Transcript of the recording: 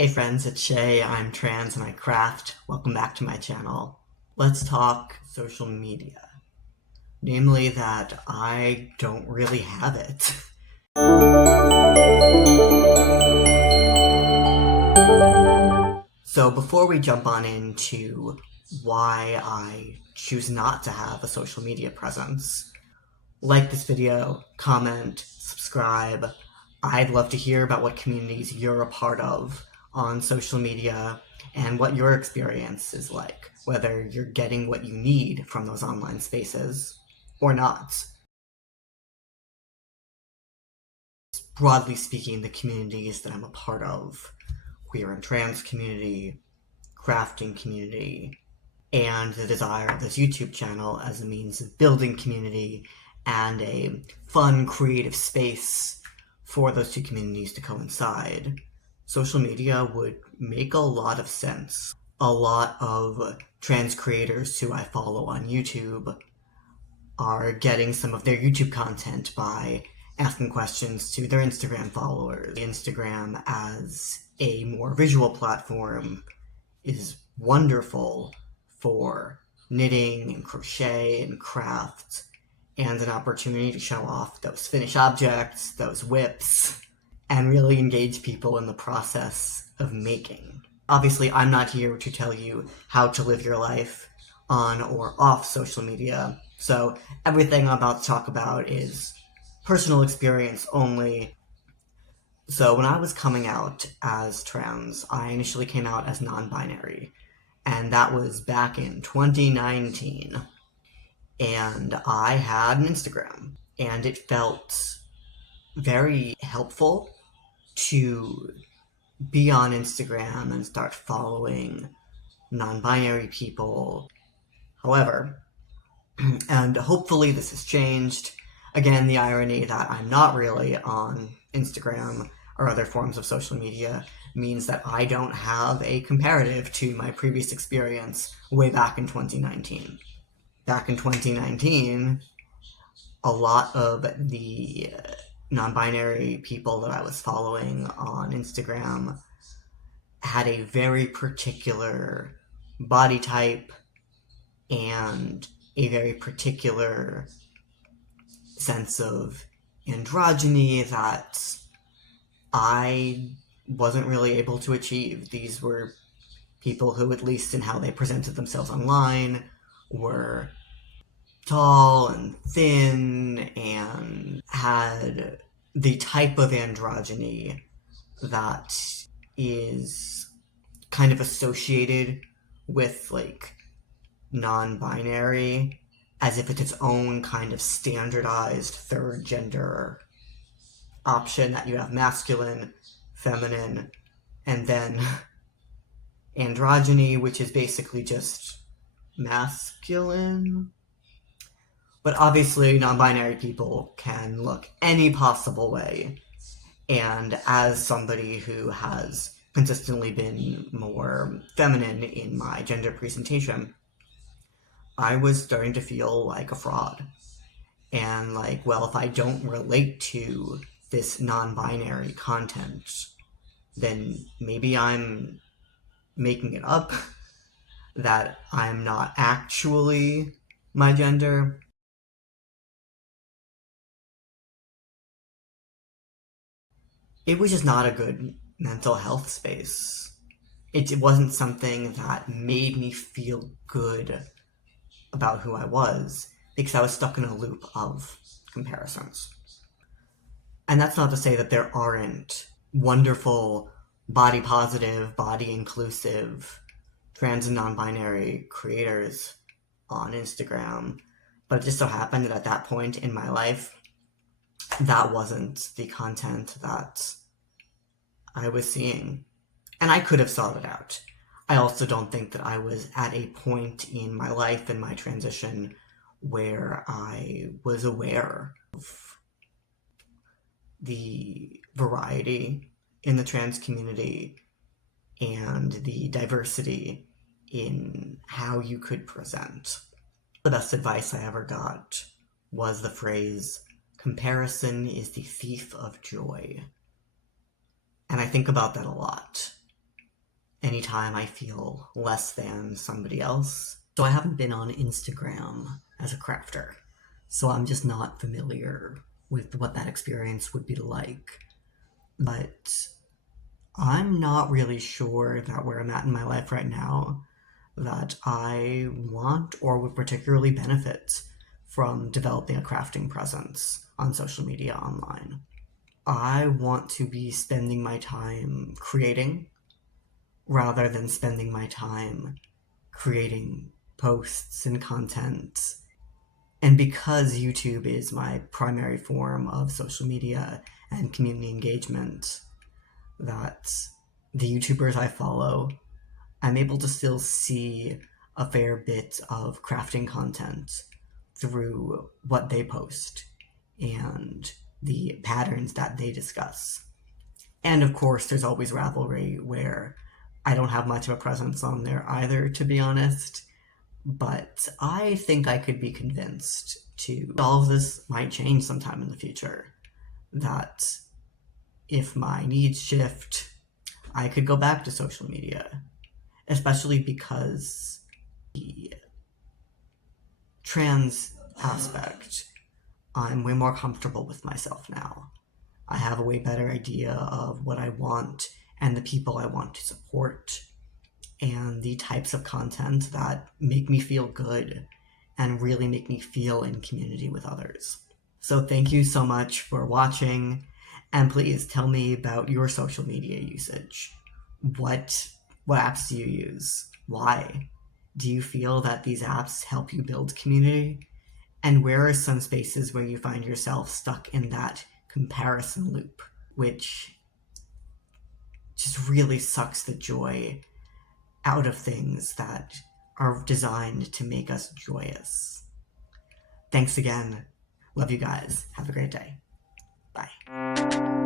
Hey friends, it's Shay, I'm trans and I craft. Welcome back to my channel. Let's talk social media. Namely that I don't really have it. So before we jump on into why I choose not to have a social media presence, like this video, comment, subscribe. I'd love to hear about what communities you're a part of on social media and what your experience is like, whether you're getting what you need from those online spaces or not. Broadly speaking, the communities that I'm a part of, queer and trans community, crafting community, and the desire of this YouTube channel as a means of building community and a fun, creative space for those two communities to coincide. Social media would make a lot of sense. A lot of trans creators who I follow on YouTube are getting some of their YouTube content by asking questions to their Instagram followers. Instagram as a more visual platform is wonderful for knitting and crochet and craft, and an opportunity to show off those finished objects, those whips, and really engage people in the process of making. Obviously, I'm not here to tell you how to live your life on or off social media, so everything I'm about to talk about is personal experience only. So when I was coming out as trans, I initially came out as non-binary, and that was back in 2019. And I had an Instagram, and it felt very helpful to be on Instagram and start following non-binary people. However, and hopefully this has changed, again, the irony that I'm not really on Instagram or other forms of social media means that I don't have a comparative to my previous experience way back in 2019. Back in 2019, a lot of the non-binary people that I was following on Instagram had a very particular body type and a very particular sense of androgyny that I wasn't really able to achieve. These were people who, at least in how they presented themselves online, were tall and thin and had the type of androgyny that is kind of associated with, like, non-binary, as if it's its own kind of standardized third gender option, that you have masculine, feminine, and then androgyny, which is basically just masculine. But obviously, non-binary people can look any possible way, and as somebody who has consistently been more feminine in my gender presentation, I was starting to feel like a fraud. And like, well, if I don't relate to this non-binary content, then maybe I'm making it up, that I'm not actually my gender. It was just not a good mental health space. It wasn't something that made me feel good about who I was, because I was stuck in a loop of comparisons. And that's not to say that there aren't wonderful, body positive, body inclusive, trans and non-binary creators on Instagram, but it just so happened that at that point in my life, that wasn't the content that I was seeing. And I could have sought it out. I also don't think that I was at a point in my life, in my transition, where I was aware of the variety in the trans community and the diversity in how you could present. The best advice I ever got was the phrase, "Comparison is the thief of joy." And I think about that a lot. anytime I feel less than somebody else. So I haven't been on Instagram as a crafter, so I'm just not familiar with what that experience would be like. But I'm not really sure that where I'm at in my life right now that I want or would particularly benefit from developing a crafting presence on social media online. I want to be spending my time creating rather than spending my time creating posts and content. And because YouTube is my primary form of social media and community engagement, that the YouTubers I follow, I'm able to still see a fair bit of crafting content through what they post and the patterns that they discuss. And of course, there's always Ravelry, where I don't have much of a presence on there either, to be honest. But I think I could be convinced to all of this might change sometime in the future. That if my needs shift, I could go back to social media, especially because the trans aspect, I'm way more comfortable with myself now. I have a way better idea of what I want and the people I want to support and the types of content that make me feel good and really make me feel in community with others. So thank you so much for watching, and please tell me about your social media usage. What apps do you use? Why? Do you feel that these apps help you build community? And where are some spaces where you find yourself stuck in that comparison loop, which just really sucks the joy out of things that are designed to make us joyous? Thanks again. Love you guys. Have a great day. Bye.